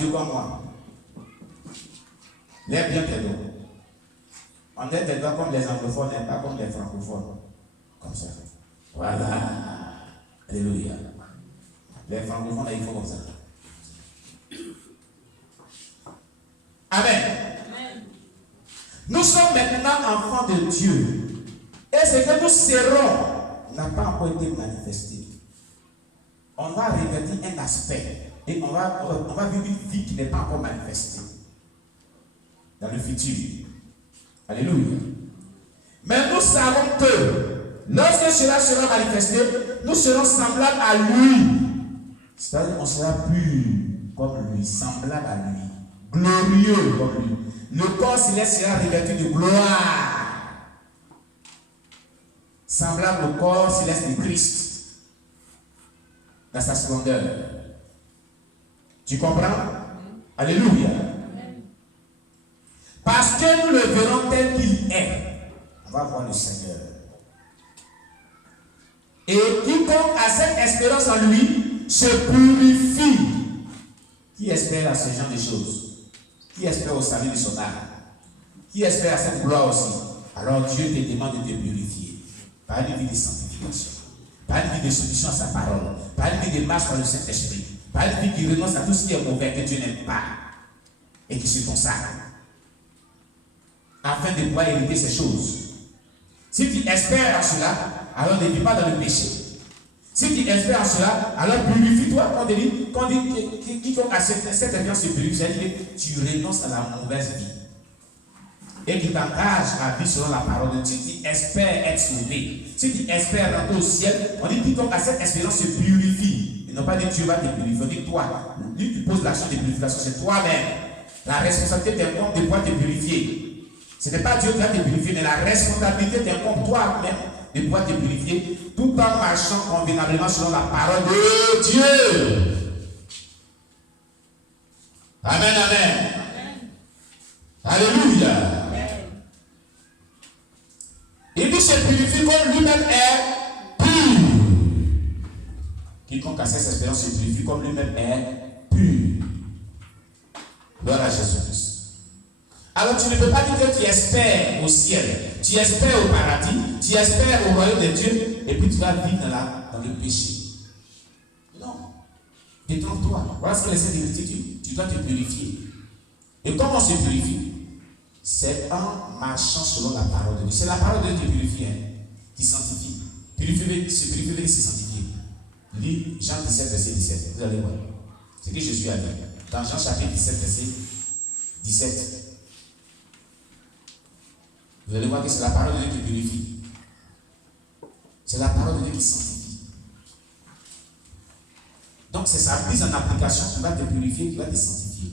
Dieu comme moi. Lève bien tes doigts. On lève tes doigts comme les anglophones et pas comme les francophones. Comme ça. Voilà. Alléluia. Les francophones, là, il faut comme ça. Amen. Amen. Nous sommes maintenant enfants de Dieu. Et ce que nous serons n'a pas encore été manifesté. On va revêtir un aspect et on va vivre une vie qui n'est pas encore manifestée dans le futur. Alléluia. Mais nous savons que lorsque cela sera manifesté, nous serons semblables à lui. C'est-à-dire qu'on sera pur comme lui, semblable à lui, glorieux comme lui. Le corps céleste sera revêtu de gloire, semblable au corps céleste de Christ, dans sa splendeur. Tu comprends? Alléluia. Parce que nous le verrons tel qu'il est. On va voir le Seigneur. Et quiconque a cette espérance en lui se purifie. Qui espère à ce genre de choses? Qui espère au salut de son âme? Qui espère à cette gloire aussi? Alors Dieu te demande de te purifier. Par une vie de sanctification. Par une vie de soumission à sa parole. Par une vie de marche par le Saint-Esprit. Par une vie qui renonce à tout ce qui est mauvais que Dieu n'aime pas. Et qui se consacre. Afin de pouvoir hériter ces choses. Si tu espères en cela, alors ne vis pas dans le péché. Si tu espères en cela, alors purifie-toi. Quand on dit quiconque a cette expérience se purifie, c'est-à-dire que tu renonces à la mauvaise vie. Et qui t'engage à vivre selon la parole de Dieu. Si tu espères être sauvé, si tu espères rentrer au ciel, on dit quiconque a cette expérience se purifie. Ils n'ont pas dit Dieu va te purifier. On dit toi. Lui, tu poses l'action de purification, c'est toi-même. La responsabilité t'incombe de pouvoir te purifier. Ce n'est pas Dieu qui va te purifier, mais la responsabilité t'incombe toi-même de pouvoir te purifier, tout en marchant convenablement selon la parole de Dieu. Amen, amen. Alléluia. Amen. Il dit se purifie comme lui-même est pur. Quiconque a cette expérience se purifie comme lui-même est pur. Gloire à Jésus-Christ. Alors tu ne peux pas dire que tu espères au ciel, tu espères au paradis, tu espères au royaume de Dieu, et puis tu vas vivre dans le péché. Non. Détrompe-toi. Voilà ce que les saints disent. Tu dois te purifier. Et comment on se purifie? C'est en marchant selon la parole de Dieu. C'est la parole de Dieu qui purifie, qui sanctifie. Se purifier, c'est sanctifier. Lis Jean 17, verset 17. Vous allez voir. C'est que je suis à dire. Dans Jean chapitre 17, verset 17. Vous allez voir que c'est la parole de Dieu qui purifie. C'est la parole de Dieu qui sanctifie. Donc c'est sa mise en application qui va te purifier, qui va te sanctifier.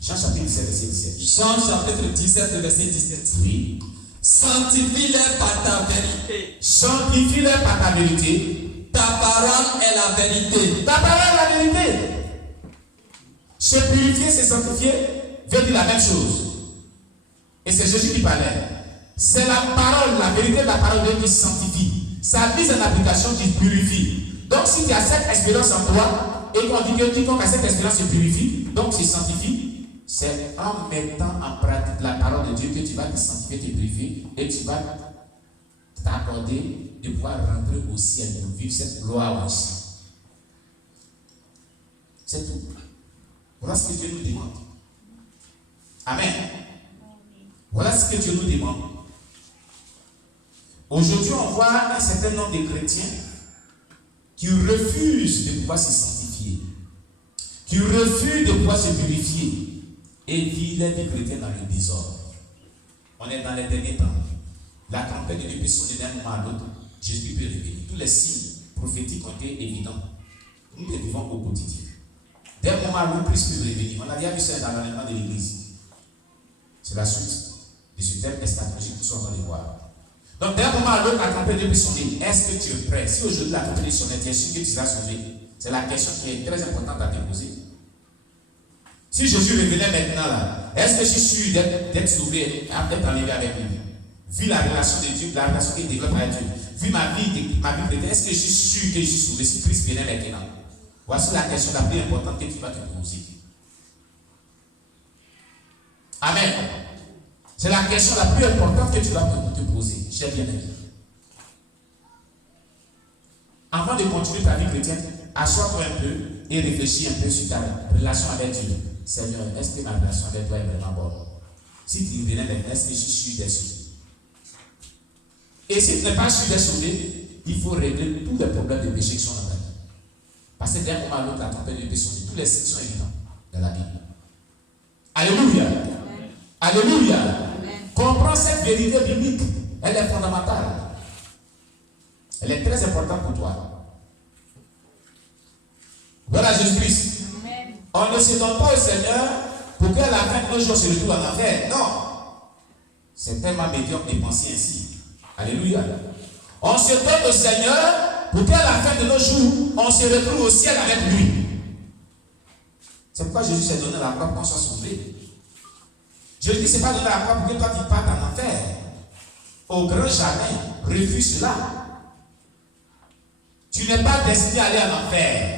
Jean chapitre 17, verset 17. Jean chapitre 17, verset 17. Oui. Sanctifie-les par ta vérité. Sanctifie-les par ta vérité. Ta parole est la vérité. Ta parole est la vérité. Se purifier, se sanctifier, veut dire la même chose. Et c'est Jésus qui parlait. C'est la parole, la vérité de la parole de Dieu qui sanctifie. Sa mise en application qui purifie. Donc si tu as cette expérience en toi, et qu'on dit que quiconque a cette expérience se purifie, donc se sanctifie, c'est en mettant en pratique la parole de Dieu que tu vas te sanctifier, te purifier, et tu vas t'accorder de pouvoir rentrer au ciel pour vivre cette gloire aussi. C'est tout. Voilà ce que Dieu nous demande. Amen. Voilà ce que Dieu nous demande. Aujourd'hui, on voit un certain nombre de chrétiens qui refusent de pouvoir se sanctifier, qui refusent de pouvoir se purifier et vivent la vie chrétienne dans le désordre. On est dans les derniers temps. La campagne de peut sonner d'un moment à l'autre. Jésus peut revenir. Tous les signes prophétiques ont été évidents. Nous les vivons au quotidien. D'un moment à l'autre, Christ peut revenir. On a déjà vu ça dans l'enlèvement de l'Église. C'est la suite de ce thème eschatologique que nous sommes en train de voir. Donc, d'un moment à l'autre, la campagne peut sonner. Est-ce que tu es prêt? Si aujourd'hui la campagne sonne, tu es sûr que tu seras sauvé? C'est la question qui est très importante à te poser. Si Jésus revenait maintenant là, est-ce que je suis sûr d'être sauvé et d'être enlevé avec lui? Vu la relation de Dieu, la relation qu'il développe avec Dieu, vu ma vie chrétienne, est-ce que je suis sûr que je suis sauvé si Christ venait maintenant? Voici la question la plus importante que tu vas te poser. Amen. C'est la question la plus importante que tu vas te poser, cher bien-aimé. Avant de continuer ta vie chrétienne, assois-toi un peu et réfléchis un peu sur ta relation avec Dieu. Seigneur, est-ce que ma relation avec toi est vraiment bonne? Si tu venais maintenant, est-ce que je suis déçu? Et si tu n'es pas sûr d'être sauvé, il faut régler tous les problèmes de péché qui sont dans ta vie. Parce que d'un moment à l'autre, la tempête peut sonner. Tous les signes sont évidents dans la Bible. Alléluia. Amen. Alléluia. Amen. Comprends cette vérité biblique. Elle est fondamentale. Elle est très importante pour toi. Voilà Jésus-Christ. On ne se donne pas au Seigneur pour qu'à la fin de nos jours se retrouve en enfer. Non. C'est tellement médiocre de penser ainsi. Alléluia. On se donne au Seigneur pour qu'à la fin de nos jours, on se retrouve au ciel avec lui. C'est pourquoi Jésus s'est donné la croix pour qu'on soit sauvé. Jésus ne s'est pas donné la croix pour que toi tu partes en enfer. Au grand jamais, refuse cela. Tu n'es pas destiné à aller en enfer.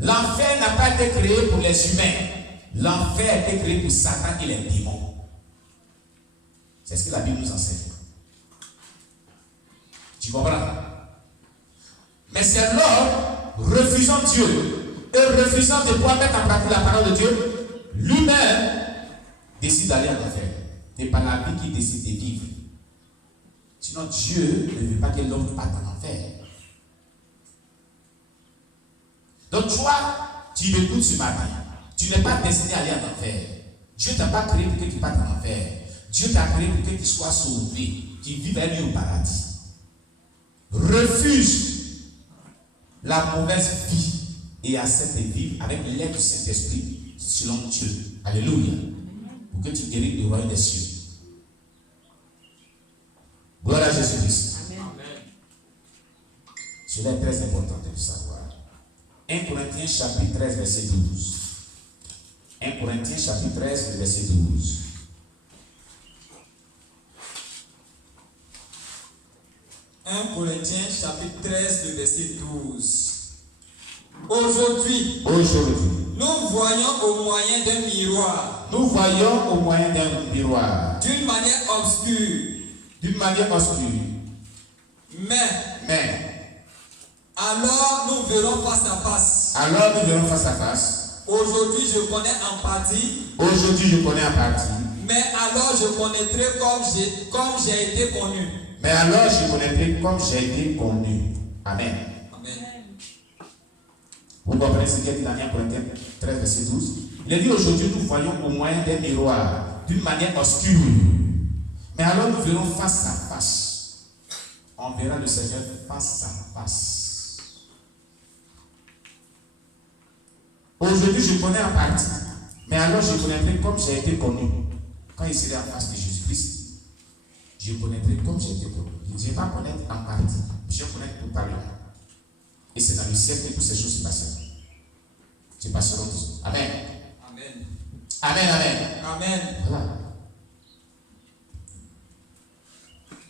L'enfer n'a pas été créé pour les humains. L'enfer a été créé pour Satan et les démons. C'est ce que la Bible nous enseigne. Tu comprends? Mais c'est lors, refusant Dieu et refusant de pouvoir mettre en pratique la parole de Dieu, lui-même décide d'aller en enfer. Ce n'est pas la vie qui décide de vivre. Sinon, Dieu ne veut pas que l'homme parte en enfer. Donc, toi, tu m'écoutes ce matin. Tu n'es pas destiné à aller en enfer. Dieu ne t'a pas créé pour que tu partes en enfer. Dieu t'a créé pour que tu sois sauvé, tu vives avec lui au paradis. Refuse la mauvaise vie et accepte de vivre avec l'aide du Saint-Esprit selon Dieu. Alléluia. Pour que tu guérisses le royaume des cieux. Gloire à Jésus-Christ. Cela est très important de le savoir. 1 Corinthiens chapitre 13, verset 12. 1 Corinthiens chapitre 13, verset 12. Corinthiens chapitre 13, le verset 12. Aujourd'hui, nous voyons au moyen d'un miroir. Nous voyons au moyen d'un miroir. D'une manière obscure. D'une manière obscure. Mais alors nous verrons face à face. Alors nous verrons face à face. Aujourd'hui je connais en partie. Aujourd'hui je connais en partie. Mais alors je connaîtrai comme j'ai été connu. Mais alors je connaîtrai comme j'ai été connu. Amen. Amen. Vous comprenez ce qu'il dit dans 1 Corinthiens 13, verset 12? Il a dit aujourd'hui nous voyons au moyen d'un miroir, d'une manière obscure. Mais alors nous verrons face à face. On verra le Seigneur face à face. Aujourd'hui je connais en partie. Mais alors je connaîtrai comme j'ai été connu. Quand il serait en face de Jésus-Christ, je connaîtrai comme j'ai été connu. Je ne vais pas connaître en partie. Je connais totalement. Et c'est dans le ciel que toutes ces choses se passeront. Se passeront. Amen. Amen. Amen, amen. Amen. Voilà.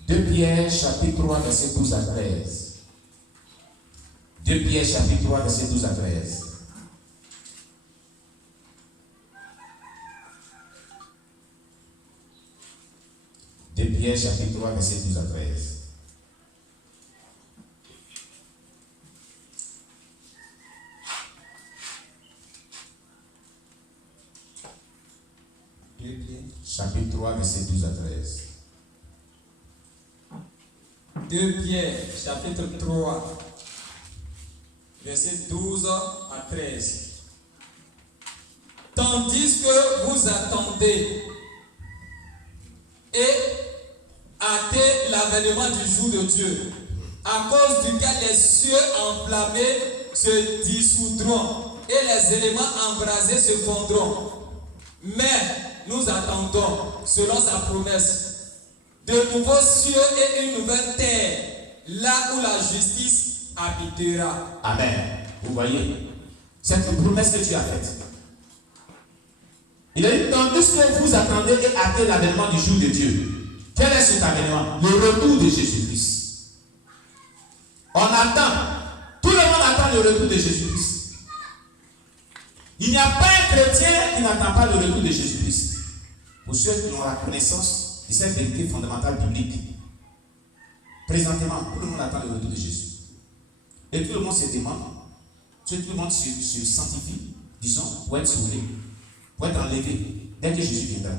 2 Pierre chapitre 3, verset 12 à 13. 2 Pierre chapitre 3, verset 12 à 13. De Pierre chapitre 3, verset 12 à 13. Chapitre 3, verset 12 à 13. 2 Pierre, chapitre 3, verset 12 à 13. Tandis que vous attendez et hâtez l'avènement du jour de Dieu, à cause duquel les cieux enflammés se dissoudront et les éléments embrasés se fondront. Mais nous attendons, selon sa promesse, de nouveaux cieux et une nouvelle terre, là où la justice habitera. Amen. Vous voyez, c'est une promesse que tu as faite. Il a dit, tandis que vous attendez et hâtez l'avènement du jour de Dieu. Quel est cet avènement? Le retour de Jésus-Christ. On attend. Tout le monde attend le retour de Jésus-Christ. Il n'y a pas un chrétien qui n'attend pas le retour de Jésus-Christ. Pour ceux qui ont la connaissance de cette vérité fondamentale biblique, présentement, tout le monde attend le retour de Jésus. Et tout le monde se demande, tout le monde se sanctifie, disons, pour être sauvé, pour être enlevé, dès que Jésus viendra.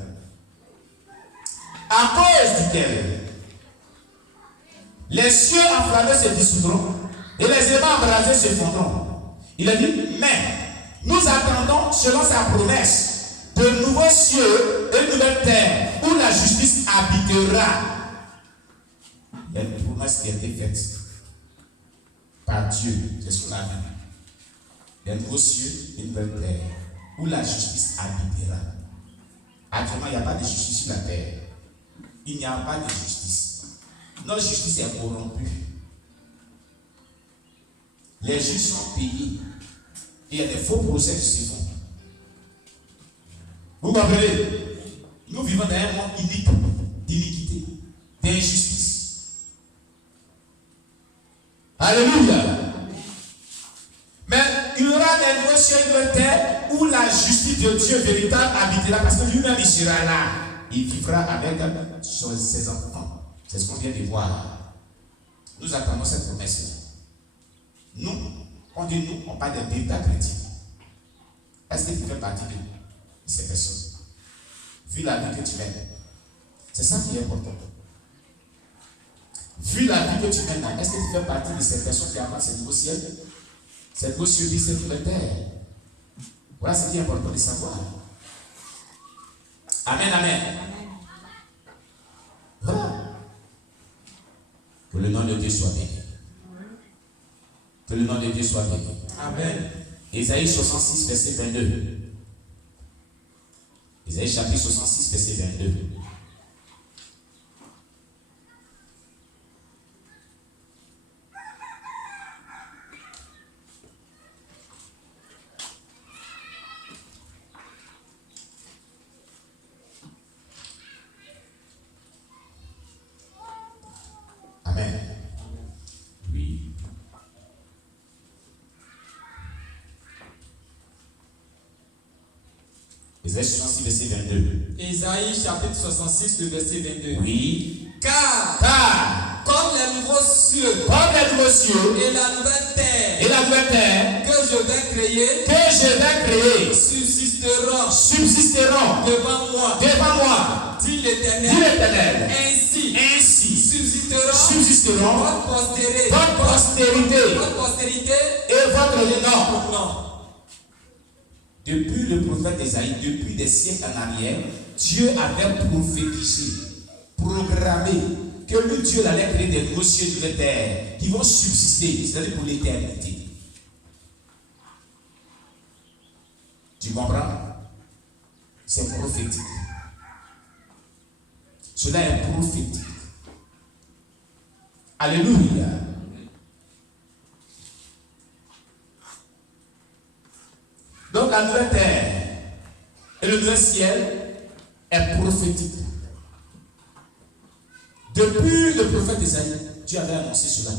À cause duquel les cieux enflammés se dissoudront et les éléments embrasés se fondront. Il a dit, mais nous attendons, selon sa promesse, de nouveaux cieux et de nouvelles terres où la justice habitera. Il y a une promesse qui a été faite par Dieu, c'est ce qu'on a vu. Il y a de nouveaux cieux et de nouvelles terres où la justice habitera. Actuellement, il n'y a pas de justice sur la terre. Il n'y a pas de justice. Notre justice est corrompue. Les juges sont payés. Et il y a des faux procès qui se font. Vous comprenez? Nous vivons dans un monde inique, d'iniquité, d'injustice. Alléluia. Mais il y aura des nouveaux cieux et de nouvelles terres où la justice de Dieu véritable habitera, parce que lui-même il sera là. Il vivra avec ses enfants. C'est ce qu'on vient de voir. Nous attendons cette promesse-là. Nous, on dit nous, on parle des véritables chrétiens. Est-ce que tu fais partie de ces personnes? Vu la vie que tu mènes. C'est ça qui est important. Vu la vie que tu mènes, est-ce que tu fais partie de ces personnes qui avancent ces nouveaux ciel? Ces nouveaux cieux, ces nouvelles terres. Voilà ce qui est important de savoir. Amen, amen. Voilà. Que le nom de Dieu soit béni. Que le nom de Dieu soit béni. Amen. Ésaïe 66, verset 22. Ésaïe chapitre 66, verset 22. Amen. Oui. Ésaïe 66, verset 22. Ésaïe chapitre 66, le verset 22. Oui. Car comme les nouveaux cieux et la nouvelle terre que je vais créer subsisteront devant moi, dit l'Éternel. Ainsi subsisteront votre postérité et votre nom. Depuis le prophète Ésaïe, depuis des siècles en arrière, Dieu avait prophétisé, programmé que le Dieu allait créer des nouveaux cieux et de nouvelles terres qui vont subsister, c'est-à-dire pour l'éternité. Tu comprends? C'est prophétique. Cela est prophétique. Alléluia. Donc la nouvelle terre et le nouvel ciel est prophétique. Depuis le prophète Isaïe, Dieu avait annoncé cela.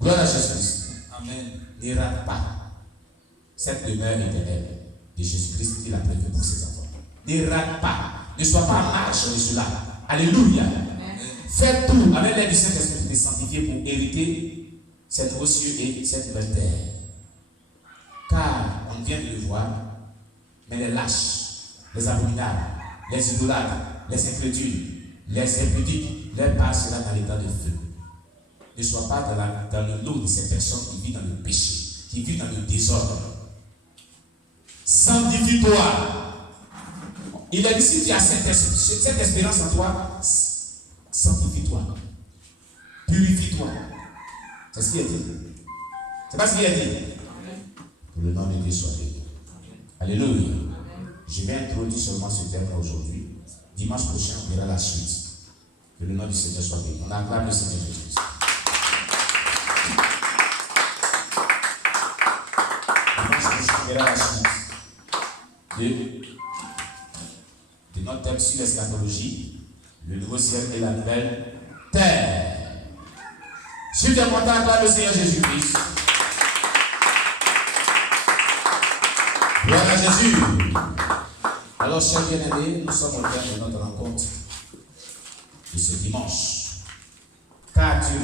Gloire à Jésus-Christ. Amen. Ne rate pas cette demeure éternelle de Jésus-Christ qu'il a prévue pour ses enfants. Ne rate pas. Ne sois pas en marche de cela. Alléluia. Fais tout avec l'aide du Saint-Esprit de sanctifier pour hériter ces nouveaux cieux et cette nouvelle terre. Car on vient de le voir, mais les lâches, les abominables, les idolâtres, les incrédules, les impudiques, leur part sera dans l'état de feu. Ne sois pas dans le lot de ces personnes qui vivent dans le péché, qui vivent dans le désordre. Sanctifie-toi. Il a dit, si tu as cette espérance en toi, sanctifie-toi. Purifie-toi. C'est ce qu'il a dit. C'est pas ce qu'il a dit. Que le nom de Dieu soit béni. Alléluia. Je vais introduire seulement ce thème aujourd'hui. Dimanche prochain, on verra la suite. Que le nom du Seigneur soit béni. On acclame le Seigneur Jésus. Dimanche prochain, on verra la suite de notre thème sur l'eschatologie, le nouveau ciel et la nouvelle terre. Si tu es content, acclame le Seigneur Jésus-Christ. Gloire à Jésus. Alors, chers bien-aimés, nous sommes au terme de notre rencontre de ce dimanche. Qu'as-tu